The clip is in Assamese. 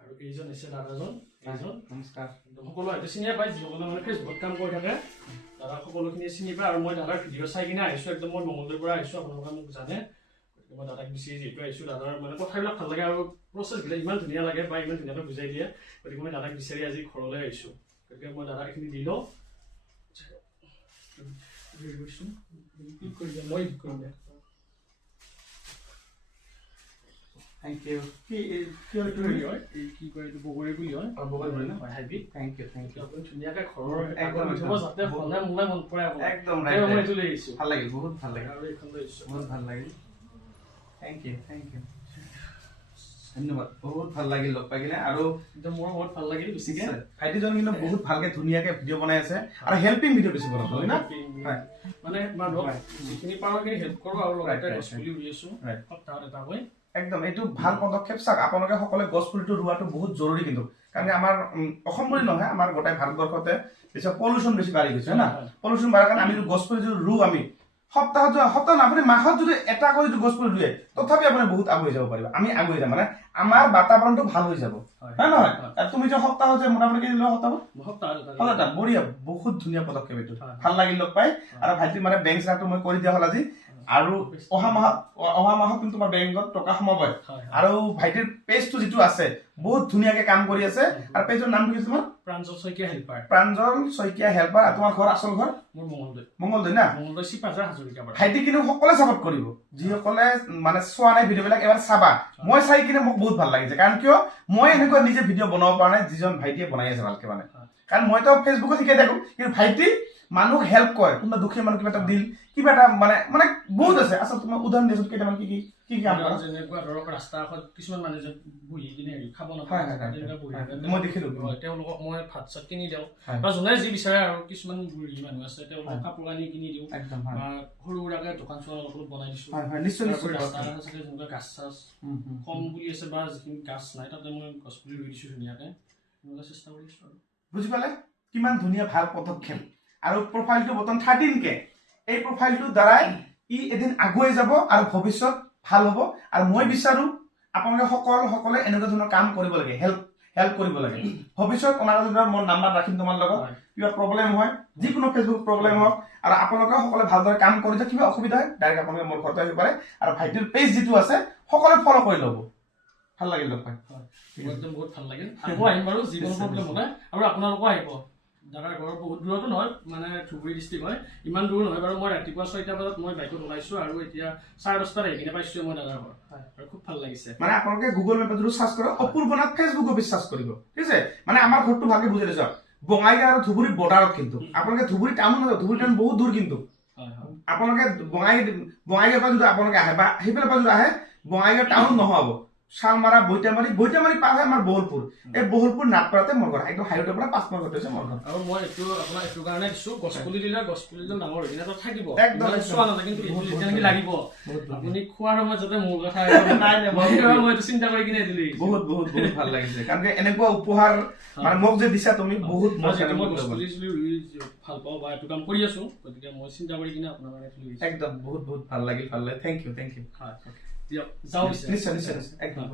আৰু এইজন আছে দাদাজন নমস্কাৰ সকলো হয়তো চিনিয়ে পায় যিসকলে মানে ফেচবুকত কাম কৰি থাকে দাদা সকলোখিনি চিনি পায় আৰু মই দাদাৰ ভিডিঅ' চাই কিনে আহিছোঁ একদম মই মংগলদৈৰ পৰা আহিছোঁ আপোনালোকে মোক জানে গতিকে মই দাদাক বিচাৰি যিহেতু আহিছোঁ দাদাৰ মানে কথাবিলাক ভাল লাগে আৰু প্ৰচেছবিলাক ইমান ধুনীয়া লাগে বা ইমান ধুনীয়াকৈ বুজাই দিয়ে গতিকে মই দাদাক বিচাৰি আজি ঘৰলৈ আহিছোঁ গতিকে মই দাদাক এইখিনি দি লওঁ মই Thank you. কি হয় কি কয় এইটো বগৰী বুলি হয় বগৰী বুলি হয় হাইব্ৰিড Thank you. আপুনি ধুনীয়াকৈ ঘৰৰ একদম যাতে হলে মোলে মন পৰে একদম মই এইটো লৈ আহিছোঁ ভাল লাগিল বহুত ভাল লাগিল আৰু এইখন লৈ আহিছোঁ বহুত ভাল লাগিল Thank you. ধন্যবাদ বহুত ভাল লাগিল লগ পাই কিনে আৰু একদম মোৰ বহুত ভাল লাগিল বেছিকে ভাইটিজন কিন্তু বহুত ভালকে ধুনীয়াকে ভিডিঅ' বনাই আছে আৰু হেল্পিং ভিডিঅ' বেছি বনাব হয় না মানে মানুহক যিখিনি পাৰোঁ সেইখিনি হেল্প কৰোঁ আৰু লগতে গছ পুলি ৰুই আছোঁ সপ্তাহত এটাকৈ একদম এইটো ভাল পদক্ষেপ চাওক আপোনালোকে সকলোৱে গছ পুলিটো ৰোৱাটো বহুত জৰুৰী কিন্তু কাৰণ আমাৰ অসম বুলি নহয় আমাৰ গোটেই ভাৰতবৰ্ষতে বেছি পলিউশ্যন বেছি বাঢ়ি গৈছে না পলিউশ্যন বাঢ়াৰ কাৰণে আমি গছ পুলি যদি ৰুওঁ আমি সপ্তাহ আপুনি মাহত যদি এটা কৰি যদি গছ পুলি ৰুৱে তথাপি আপুনি বহুত আগুৱাই যাব পাৰিব আমি আগুৱাই যাম মানে আমাৰ বাতাবৰণটো ভাল হৈ যাব হয় নহয় তুমি যে সপ্তাহত যে মোটামুটি কি দিলা সপ্তাহ বঢ়িয়া বহুত ধুনীয়া পদক্ষেপ এইটো ভাল লাগিল লগ পাই আৰু ভাইটি মানে বেংক চাৰ্টটো মই কৰি দিয়া হ'ল আজি আৰু অহা মাহত কিন্তু তোমাৰ বেংকত টকা সোমাব আৰু ভাইটিৰ পেজটো যিটো আছে বহুত ধুনীয়াকে কাম কৰি আছে আৰু পেজৰ নামটো কি তোমাৰ প্ৰাঞ্জল শইকীয়া হেল্পাৰ আৰু তোমাৰ ঘৰ আচল ঘৰ মোৰ মংগলদৈ না মংগলদৈ চিপাজাৰ হাজৰিকা ভাইটি কিন্তু সকলোৱে ছাপোৰ্ট কৰিব যিসকলে মানে চোৱা নাই ভিডিঅ' বিলাক এবাৰ চাবা মই চাই কিনে মোক বহুত ভাল লাগিছে কাৰণ কিয় মই এনেকুৱা নিজে ভিডিঅ' বনাব পৰা নাই যিজন ভাইটিয়ে বনাই আছে ভালকে মানে কাৰণ মইতো ফেচবুকত শিকাই থাকো কিন্তু ভাইটি মানুহক হেল্প কৰে কোনোবা দুখীয়া মানুহ কিবা এটা দিল কিবা এটা মানে বহুত আছে আচলতে তোমাৰ উদাহৰণ দিয়াচোন কেইটামান কি কাম কৰা যেনেকুৱা ধৰক ৰাস্তা কাষত কিছুমান মানুহ যে বহি কিনে খাব নাপায় মই দেখিলো তেওঁলোকক মই ভাত চাত কিনি দিওঁ বা যোনে যি বিচাৰে আৰু কিছুমান বুঢ়ী মানুহ আছে তেওঁলোকক কাপোৰ কানি কিনি দিওঁ বা সৰু সুৰাকে দোকান চোকান অলপ বনাই দিছোঁ ৰাস্তা কাষত চাগে যেনেকুৱা গাছ চাছ কম বুলি আছে বা যিখিনি গাছ নাই তাতে মই গছ পুলি ৰুই দিছোঁ ধুনীয়াকৈ এনেকুৱা চেষ্টা কৰি আছোঁ আৰু বুজি পালে কিমান ধুনীয়া ভাল পদক্ষেপ আৰু প্ৰফাইলটো বৰ্তমান 13K এই প্ৰফাইলটোৰ দ্বাৰাই ই এদিন আগুৱাই যাব আৰু ভৱিষ্যত ভাল হ'ব আৰু মই বিচাৰো আপোনালোকে সকলে এনেকুৱা ধৰণৰ কাম কৰিব লাগে হেল্প কৰিব লাগে ভৱিষ্যত অনাগত মোৰ নাম্বাৰ ৰাখিম তোমাৰ লগত কিবা প্ৰব্লেম হয় যিকোনো ফেচবুক প্ৰব্লেম হওক আৰু আপোনালোকে সকলে ভালদৰে কাম কৰি যে কিবা অসুবিধা হয় ডাইৰেক্ট আপোনালোকে মোৰ ঘৰতে আহিব পাৰে আৰু ভাইটিৰ পেজ যিটো আছে সকলোৱে ফলো কৰি ল'ব ভাল লাগিল লগ পাই একদম বহুত ভাল লাগিল আকৌ আহিম বাৰু যিকোনো প্ৰব্লেম হ'লে আৰু আপোনালোকো আহিব দাদাৰ ঘৰ বহুত দূৰতো নহয় মানে ধুবুৰী ডিষ্ট্ৰিক্ট হয় ইমান দূৰ নহয় বাৰু মই ৰাতিপুৱা 6টা বজাত মই বাইকত ওলাইছোঁ আৰু এতিয়া 10:30 আহি কিনে পাইছোঁ মই দাদাৰ ঘৰ আৰু খুব ভাল লাগিছে মানে আপোনালোকে গুগল মেপত যদি চাৰ্চ কৰে অপূৰ্বনাথ ফেচবুকত বিশ্বাস কৰিব ঠিক আছে মানে আমাৰ ঘৰটো ভালকে বুজাই দিছো বঙাইগাঁও আৰু ধুবুৰী বৰ্ডাৰত কিন্তু আপোনালোকে ধুবুৰী টাউন নহয় ধুবুৰী টাউন বহুত দূৰ কিন্তু আপোনালোকে বঙাইগাঁৱৰ পৰা যদি আপোনালোকে আহে বা সেইফালৰ পৰা যদি আহে বঙাইগাঁও টাউন নহ'ব শালমাৰা বৈতামাৰী পাৰ হয় আমাৰ বহলপুৰ এই বহলপুৰ নাটপাৰাতে মোৰ ঘৰ একদম হাইৱেৰ পৰা 5 মিনিট হৈছে মোৰ ঘৰ আৰু মই এইটো আপোনাৰ এইটো কাৰণে দিছোঁ গছ পুলি দিলে গছ পুলিটো ডাঙৰ হৈ কিনে তাত থাকিব একদম চোৱা নাযায় কিন্তু যেনেকৈ লাগিব আপুনি খোৱাৰ সময়ত যাতে মোৰ কথা নাই মই এইটো চিন্তা কৰি কিনে দিলোঁ বহুত ভাল লাগিছে কাৰণ এনেকুৱা উপহাৰ মানে মোক যে দিছা তুমি বহুত মই গছ পুলি ৰুই ভাল পাওঁ বা এইটো কাম কৰি আছোঁ গতিকে মই চিন্তা কৰি কিনে আপোনাৰ কাৰণে একদম বহুত ভাল লাগিল থেংক ইউ হয় দিয়ক যাওঁ নিশ্চয় একদম